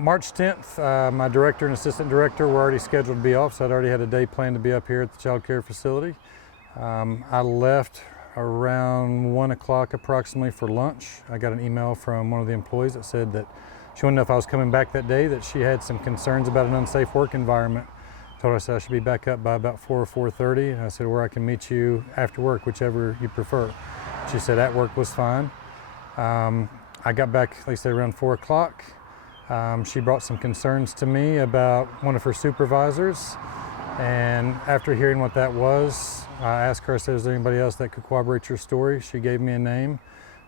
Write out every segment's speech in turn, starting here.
March 10th, my director and assistant director were already scheduled to be off, so I'd already had a day planned to be up here at the child care facility. I left around 1 o'clock approximately for lunch. I got an email from one of the employees that said that she wanted to know if I was coming back that day, that she had some concerns about an unsafe work environment. Told her I said I should be back up by about 4 or 4:30, and I said where I can meet you after work, whichever you prefer. She said at work was fine. I got back, like I said, around 4 o'clock. She brought some concerns to me about one of her supervisors, and after hearing what that was, I asked her, I said, is there anybody else that could corroborate your story? She gave me a name.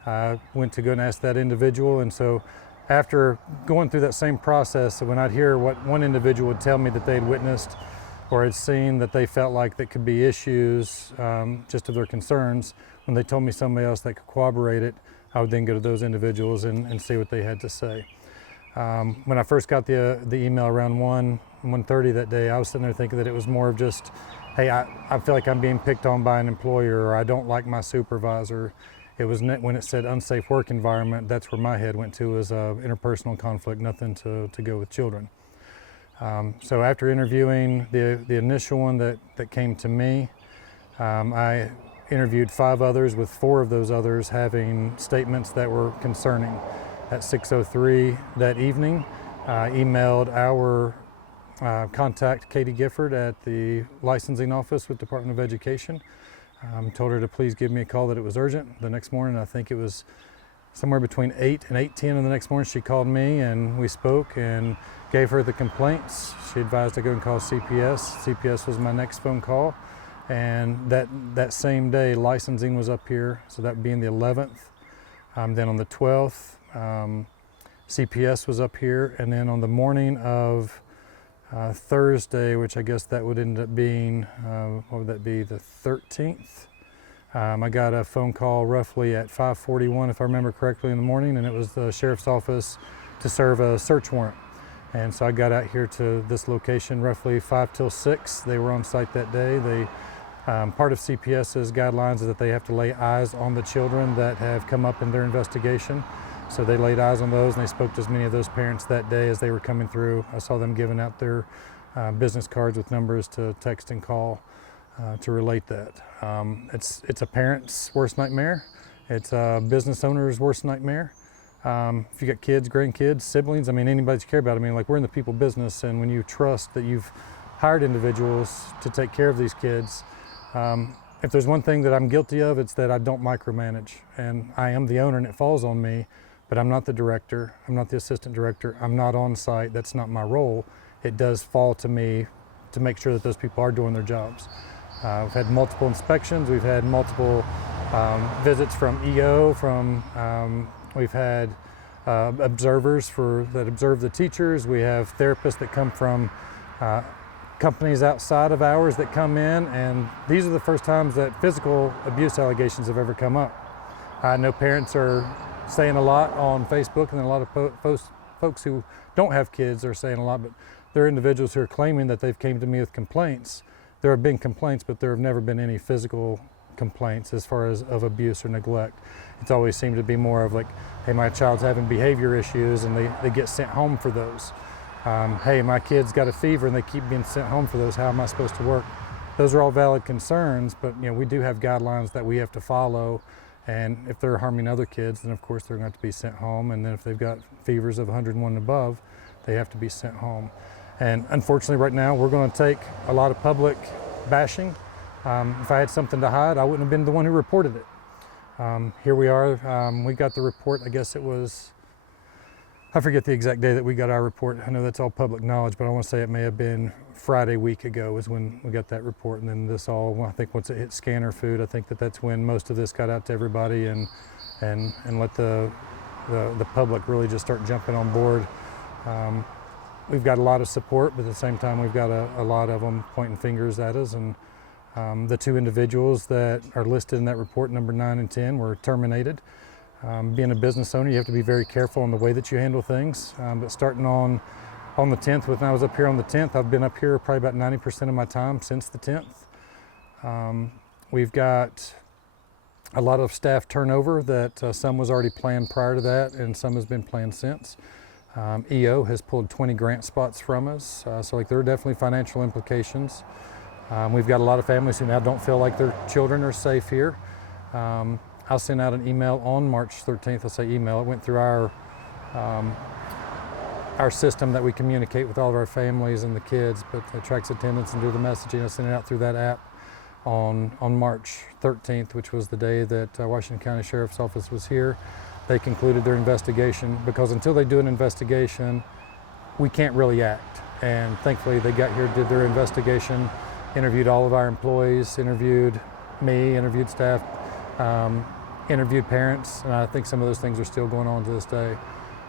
I went to go and ask that individual, and so after going through that same process, when I'd hear what one individual would tell me that they'd witnessed or had seen that they felt like that could be issues just of their concerns, when they told me somebody else that could corroborate it, I would then go to those individuals and see what they had to say. When I first got the email around 1:30 that day, I was sitting there thinking that it was more of just, hey, I feel like I'm being picked on by an employer, or I don't like my supervisor. It was when it said unsafe work environment, that's where my head went to, as interpersonal conflict, nothing to go with children. So after interviewing the initial one that came to me, I interviewed 5 others, with 4 of those others having statements that were concerning. At 6:03 that evening, I emailed our contact, Katie Gifford, at the licensing office with Department of Education. Told her to please give me a call, that it was urgent. The next morning, I think it was somewhere between 8 and 8:10 in the next morning, she called me and we spoke and gave her the complaints. She advised I go and call CPS. CPS was my next phone call. And that same day, licensing was up here, so that being the 11th. Then on the 12th, CPS was up here, and then on the morning of Thursday, which I guess that would end up being, what would that be, the 13th? I got a phone call roughly at 5:41, if I remember correctly, in the morning, and it was the sheriff's office to serve a search warrant. And so I got out here to this location roughly 5 till 6. They were on site that day. Part of CPS's guidelines is that they have to lay eyes on the children that have come up in their investigation. So they laid eyes on those, and they spoke to as many of those parents that day as they were coming through. I saw them giving out their business cards with numbers to text and call to relate that. It's a parent's worst nightmare. It's a business owner's worst nightmare. If you got kids, grandkids, siblings, I mean, anybody you care about, I mean, like, we're in the people business, and when you trust that you've hired individuals to take care of these kids, if there's one thing that I'm guilty of, it's that I don't micromanage, and I am the owner and it falls on me, but I'm not the director, I'm not the assistant director, I'm not on site, that's not my role. It does fall to me to make sure that those people are doing their jobs. We've had multiple inspections, we've had multiple visits from EO, we've had observers that observe the teachers, we have therapists that come from companies outside of ours that come in, and these are the first times that physical abuse allegations have ever come up. I know parents are saying a lot on Facebook, and then a lot of folks who don't have kids are saying a lot, but there are individuals who are claiming that they've came to me with complaints. There have been complaints, but there have never been any physical complaints as far as of abuse or neglect. It's always seemed to be more of like, hey, my child's having behavior issues, and they get sent home for those. Hey, my kid's got a fever and they keep being sent home for those. How am I supposed to work? Those are all valid concerns, but we do have guidelines that we have to follow. And if they're harming other kids, then of course they're going to have to be sent home. And then if they've got fevers of 101 and above, they have to be sent home. And unfortunately right now, we're going to take a lot of public bashing. If I had something to hide, I wouldn't have been the one who reported it. Here we are. We got the report, I guess it was, I forget the exact day that we got our report. I know that's all public knowledge, but I want to say it may have been Friday week ago is when we got that report. And then this all, I think once it hit scanner food, I think that's when most of this got out to everybody and let the public really just start jumping on board. We've got a lot of support, but at the same time, we've got a lot of them pointing fingers at us. And the 2 individuals that are listed in that report, number 9 and 10, were terminated. Being a business owner, you have to be very careful in the way that you handle things. But starting on the 10th, when I was up here on the 10th, I've been up here probably about 90% of my time since the 10th. We've got a lot of staff turnover that some was already planned prior to that, and some has been planned since. EO has pulled 20 grant spots from us, so like there are definitely financial implications. We've got a lot of families who now don't feel like their children are safe here. I'll send out an email on March 13th. I'll say email. It went through our system that we communicate with all of our families and the kids, but it tracks attendance and do the messaging. I sent it out through that app on March 13th, which was the day that Washington County Sheriff's Office was here. They concluded their investigation, because until they do an investigation, we can't really act. And thankfully they got here, did their investigation, interviewed all of our employees, interviewed me, interviewed staff, interviewed parents, and I think some of those things are still going on to this day.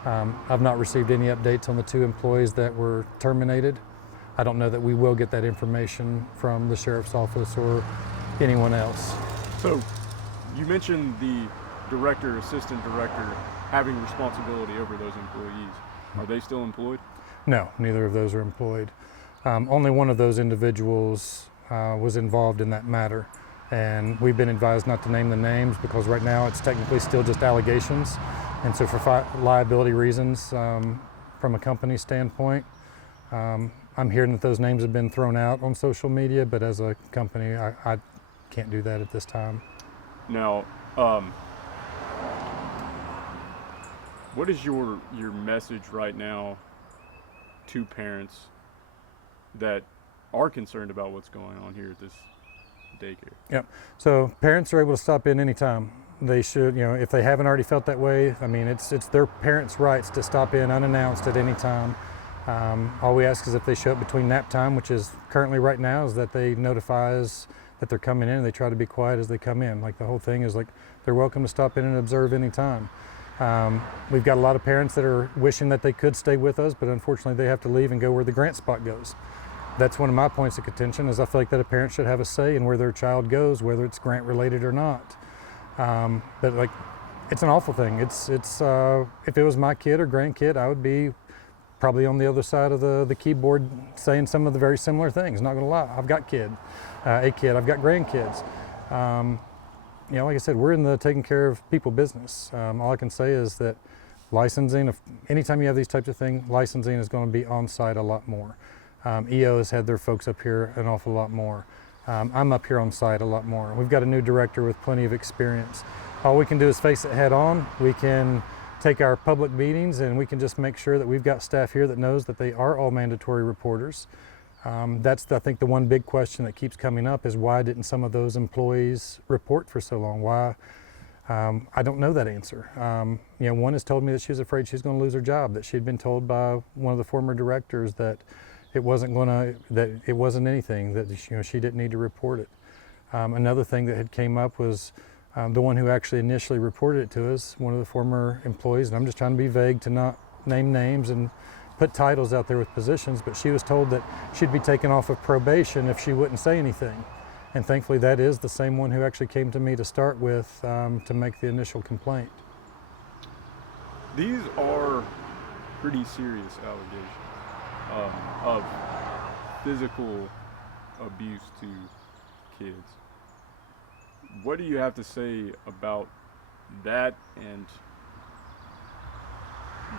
I've not received any updates on the 2 employees that were terminated. I don't know that we will get that information from the Sheriff's Office or anyone else. So you mentioned the director, assistant director having responsibility over those employees. Are they still employed? No, neither of those are employed. Only one of those individuals was involved in that matter, and we've been advised not to name the names because right now it's technically still just allegations, and so for liability reasons, from a company standpoint, I'm hearing that those names have been thrown out on social media, but as a company, I can't do that at this time. Now, what is your message right now to parents that are concerned about what's going on here at this daycare? Yep. So parents are able to stop in anytime. They should, if they haven't already felt that way, I mean, it's their parents' rights to stop in unannounced at any time. All we ask is if they show up between nap time, which is currently right now, is that they notify us that they're coming in, and they try to be quiet as they come in. Like the whole thing is like they're welcome to stop in and observe anytime. We've got a lot of parents that are wishing that they could stay with us, but unfortunately they have to leave and go where the grant spot goes. That's one of my points of contention, is I feel like that a parent should have a say in where their child goes, whether it's grant related or not. But like, it's an awful thing. It's if it was my kid or grandkid, I would be probably on the other side of the keyboard saying some of the very similar things. Not gonna lie, I've got a kid, I've got grandkids. Like I said, we're in the taking care of people business. All I can say is that licensing, anytime you have these types of things, licensing is going to be on site a lot more. EO has had their folks up here an awful lot more. I'm up here on site a lot more. We've got a new director with plenty of experience. All we can do is face it head on. We can take our public meetings and we can just make sure that we've got staff here that knows that they are all mandatory reporters. That's, I think, the one big question that keeps coming up is why didn't some of those employees report for so long? Why? I don't know that answer. One has told me that she was afraid she's going to lose her job, that she'd been told by one of the former directors that it wasn't anything, that she didn't need to report it. Another thing that had came up was the one who actually initially reported it to us, one of the former employees, and I'm just trying to be vague to not name names and put titles out there with positions, but she was told that she'd be taken off of probation if she wouldn't say anything. And thankfully that is the same one who actually came to me to start with to make the initial complaint. These are pretty serious allegations of physical abuse to kids. What do you have to say about that and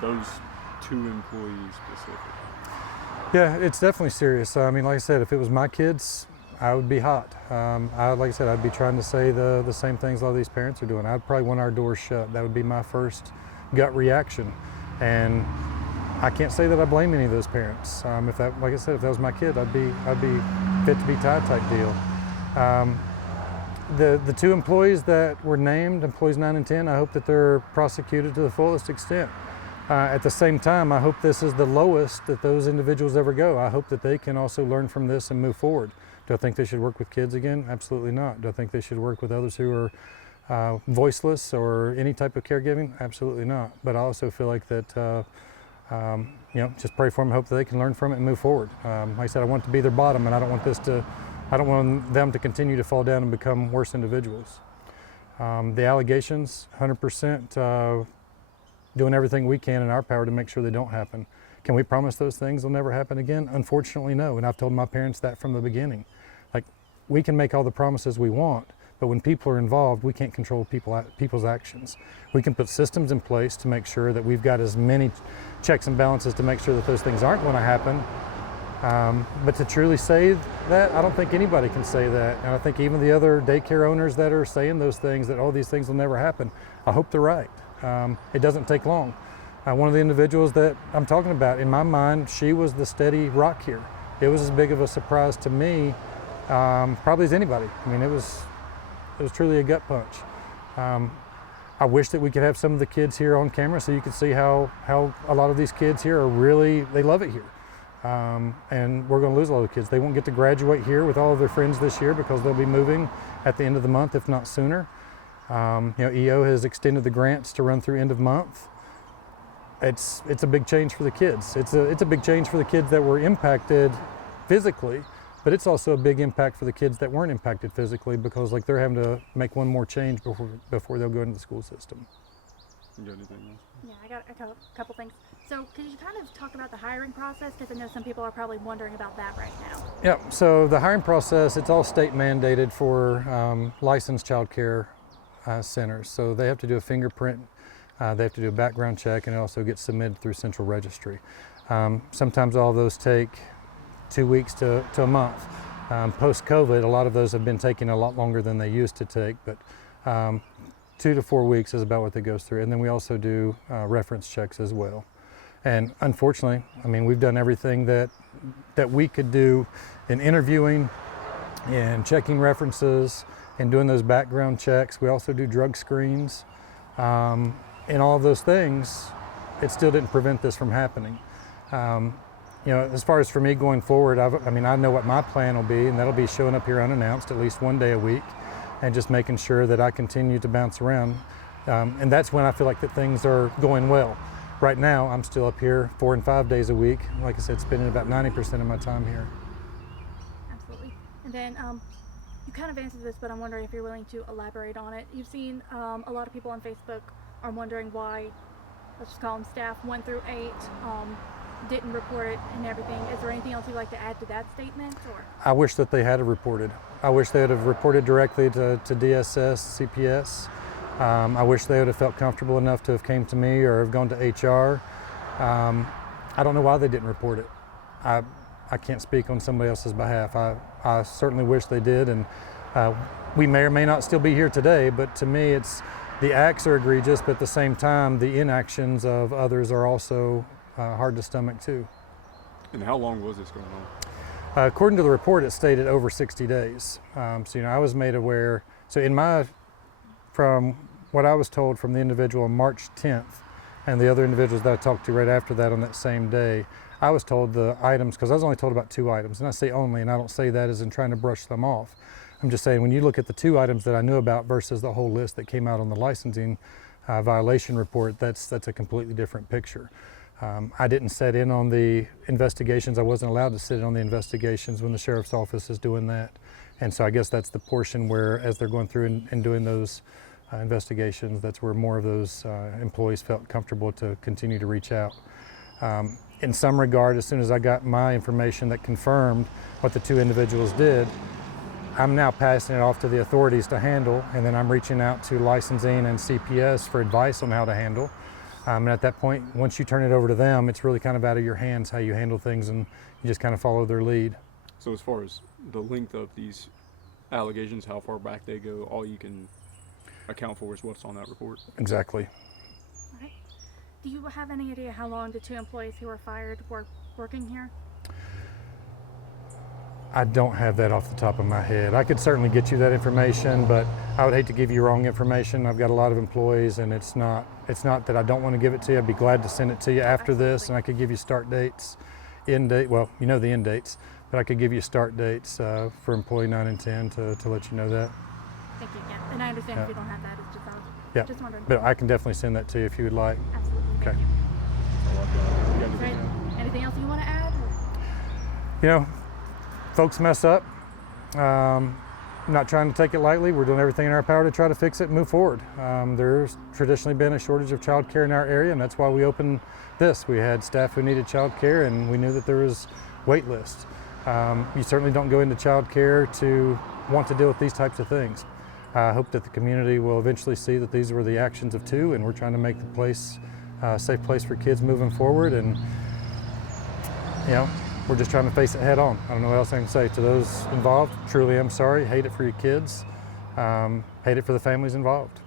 those 2 employees specifically? Yeah, it's definitely serious. I mean, like I said, if it was my kids, I would be hot. Like I said, I'd be trying to say the same things a lot of these parents are doing. I'd probably want our doors shut. That would be my first gut reaction. And I can't say that I blame any of those parents. If that was my kid, I'd be fit to be tied type deal. The 2 employees that were named, employees 9 and 10, I hope that they're prosecuted to the fullest extent. At the same time, I hope this is the lowest that those individuals ever go. I hope that they can also learn from this and move forward. Do I think they should work with kids again? Absolutely not. Do I think they should work with others who are voiceless or any type of caregiving? Absolutely not. But I also feel like that, just pray for them and hope that they can learn from it and move forward. Like I said, I want it to be their bottom, and I don't want them to continue to fall down and become worse individuals. The allegations, 100%, doing everything we can in our power to make sure they don't happen. Can we promise those things will never happen again? Unfortunately, no. And I've told my parents that from the beginning. Like, we can make all the promises we want, But when people are involved, we can't control people's actions. We can put systems in place to make sure that we've got as many checks and balances to make sure that those things aren't going to happen. But to truly say that, I don't think anybody can say that. And I think even the other daycare owners that are saying those things, that all these things will never happen, I hope they're right. It doesn't take long. One of the individuals that I'm talking about, in my mind, she was the steady rock here. It was as big of a surprise to me, probably as anybody. I mean, it was truly a gut punch. I wish that we could have some of the kids here on camera so you could see how a lot of these kids here are really, they love it here. And we're going to lose a lot of kids. They won't get to graduate here with all of their friends this year because they'll be moving at the end of the month, if not sooner. EO has extended the grants to run through end of month. It's a big change for the kids. It's a big change for the kids that were impacted physically, but it's also a big impact for the kids that weren't impacted physically because like they're having to make one more change before they'll go into the school system. You got anything else? Yeah, I got a couple things. So could you kind of talk about the hiring process? Because I know some people are probably wondering about that right now. Yeah, so the hiring process, it's all state mandated for licensed child care centers. So they have to do a fingerprint, they have to do a background check, and it also gets submitted through central registry. Sometimes all of those take 2 weeks to a month. Post-COVID, a lot of those have been taking a lot longer than they used to take, but 2 to 4 weeks is about what they goes through. And then we also do reference checks as well. And unfortunately, I mean, we've done everything that we could do in interviewing and checking references and doing those background checks. We also do drug screens. And all of those things, it still didn't prevent this from happening. As far as for me going forward, I know what my plan will be, and that'll be showing up here unannounced at least one day a week and just making sure that I continue to bounce around. And that's when I feel like that things are going well. Right now, I'm still up here 4 and 5 days a week. Like I said, spending about 90% of my time here. Absolutely. And then you kind of answered this, but I'm wondering if you're willing to elaborate on it. You've seen a lot of people on Facebook are wondering why, let's just call them staff 1 through 8, didn't report it and everything. Is there anything else you'd like to add to that statement? Or? I wish that they had reported. I wish they would have reported directly to DSS, CPS. I wish they would have felt comfortable enough to have came to me or have gone to HR. I don't know why they didn't report it. I can't speak on somebody else's behalf. I certainly wish they did, and we may or may not still be here today, but to me it's the acts are egregious, but at the same time the inactions of others are also hard to stomach too. And how long was this going on? According to the report, it stated over 60 days. I was made aware. So from what I was told from the individual on March 10th and the other individuals that I talked to right after that on that same day, I was told the items, because I was only told about 2 items, and I say only, and I don't say that as in trying to brush them off. I'm just saying when you look at the 2 items that I knew about versus the whole list that came out on the licensing violation report, that's a completely different picture. I didn't sit in on the investigations. I wasn't allowed to sit in on the investigations when the sheriff's office is doing that. And so I guess that's the portion where, as they're going through and doing those investigations, that's where more of those employees felt comfortable to continue to reach out. In some regard, as soon as I got my information that confirmed what the 2 individuals did, I'm now passing it off to the authorities to handle, and then I'm reaching out to licensing and CPS for advice on how to handle. And at that point, once you turn it over to them, it's really kind of out of your hands how you handle things, and you just kind of follow their lead. So as far as the length of these allegations, how far back they go, all you can account for is what's on that report? Exactly. All right. Do you have any idea how long the 2 employees who were fired were working here? I don't have that off the top of my head. I could certainly get you that information, but I would hate to give you wrong information. I've got a lot of employees, and it's not that I don't want to give it to you. I'd be glad to send it to you after this, and I could give you start dates, end date. Well, you know the end dates, but I could give you start dates for employee 9 and 10 to let you know that. Thank you. Yeah, and I understand if you don't have that. It's just just wondering. But I can definitely send that to you if you would like. Absolutely. Okay. Thank you. You got anything else? Anything else you want to add? Or? Folks mess up. I'm not trying to take it lightly. We're doing everything in our power to try to fix it and move forward. There's traditionally been a shortage of child care in our area, and that's why we opened this. We had staff who needed child care, and we knew that there was wait lists. You certainly don't go into child care to want to deal with these types of things. I hope that the community will eventually see that these were the actions of two, and we're trying to make the place a safe place for kids moving forward. And we're just trying to face it head on. I don't know what else I can say. To those involved, truly I'm sorry. Hate it for your kids. Hate it for the families involved.